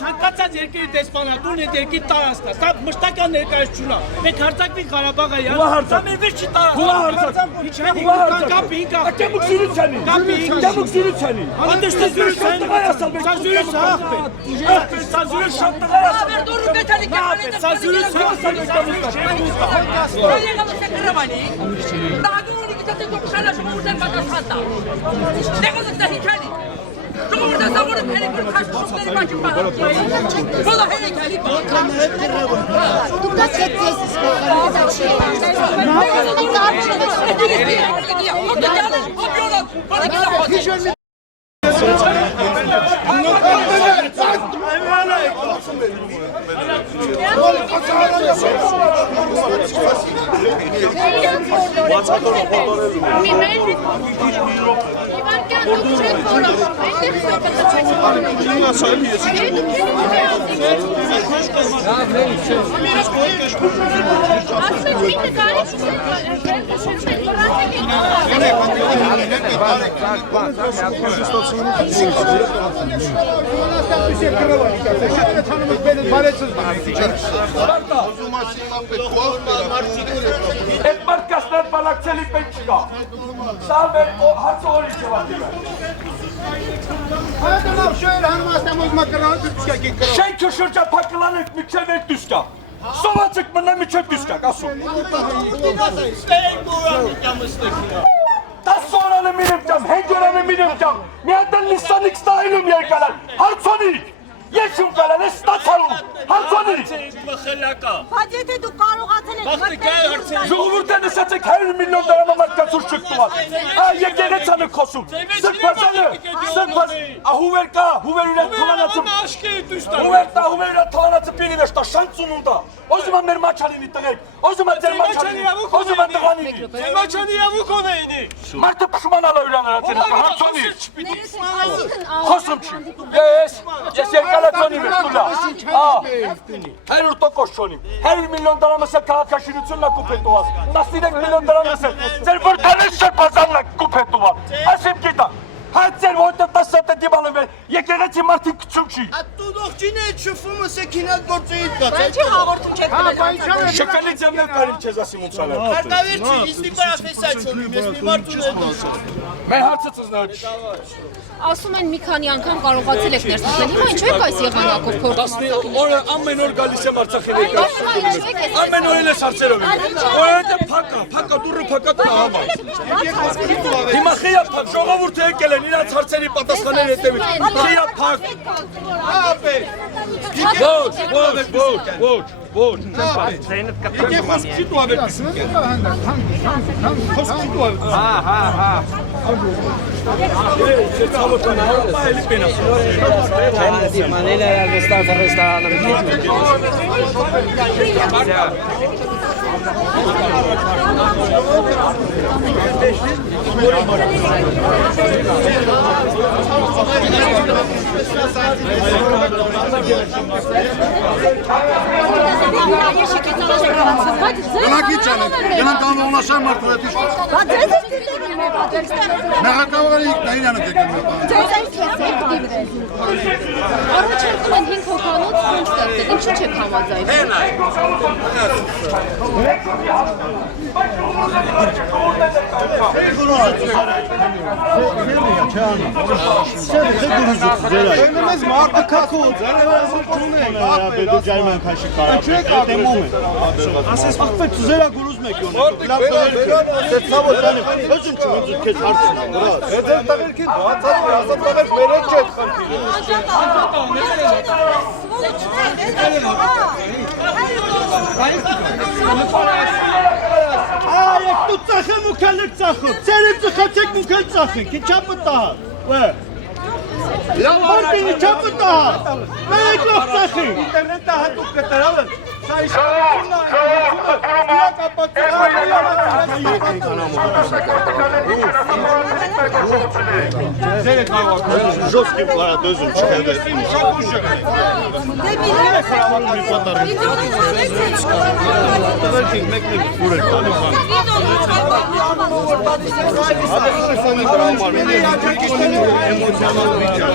Ցանկացած երկրի դեսպանատուն այդ երկրի տարածքն է, սա մշտական ներկայացություն է։ Մենք հարձակվի Ղարաբաղը, սա մեր վերջի Շենքը շրջափակլանեք միջև այդ դուսկա, սովացեք մնա միջև դուսկա, ասում։ 10 օրանը մինեմ ճամ, 5 օրանը մինեմ ճամ, մի հատան լիսանիք ստայնում եկալան, հարցոնիք, ես ում կալան, ես ստացալում, հարցոնիք։ Բայց եթե դու կարողացել եք Ժողովուրդ է նսացեք 100 միլիոն դրամը մարդկացուր չկտուած, եկեղեցան է խոսում, սրբազանը, հուվեր կա, հուվեր ուրան թլանացը պիրի վեշտա, շանցուն ունդա, ոզում է մեր մաչանինի տղեք, ոզում է ձեր մաչանինի, ոզում է տղանինի, ձեր մաչանի յավուկ ով էինի, մարդը պշմանալա ուրան հրացել է, հարցոնի, խոսում չի, ես երկալացոնի մեջ տուլա, 100% չոնիմ, 100 միլիոն դրամս է քաղաքաշինությունն է կուպ է տուված, 13 միլիոն դրամս է, ձեր որքանես շրպազանն է կուպ է տուված, ասիմ գիտա, Հացեր ոտը տասատ է դիբալում է, եկեղեցի մարդին կծում չի։ Դու դողջին է շվումը սեքինակ գործեիտ կաց։ Ինչի հաղորդում չեք տվել։ Շկալի ձեմներ կարիմ չեզ ասիմ ուցալը։ Հարկավերջի, իսնի պարաֆեսա չունիմ, ես մի մարդուն եմ ասում։ Մեր հարցը ծզնաչ։ Ասում են մի քանի անգամ կարողացել եք ներս մտնել, հիմա ինչու եք այս եղանակով փորձում։ Օրը ամեն օր գալիս եմ Արցախի ներկայացնում։ Ամեն օր ես հարցերով եմ։ Օրը փակա, դուրը փակա տղամա։ Հիմա խիա փակ, ժողովուրդը եկել են իրանց հարցերի պատասխաներ հետևից։ Խիա փակ։ Ոչ։ Եկե խոսք չի դու ավերտիսում։ Խոսք չի դու ավերտիսում։ Manera de restaurante. Առաջարկում են 5 հոգանոց խումբ ստեղծել, ինչու չեք համաձայնում։ Այ դու ծախեմ ու քալեք ծախում, ծերիմ ծխացեք ու քալ ծախենք, ինչա պտա, վե։ Մարդինի չա պտա, մեկ լող ծախենք։ Ինտերնետը հատուկ կտրավ են, սա իշխանությունն է, Ձերը կարող ժոստի պարադոզում չկարդես ինի շատ ուժը գնի։ Մենք մեկ-մեկ փուր եք տալիս բան։ Ադե շեֆանի դրամար, էմոցիոնալ վիճակ։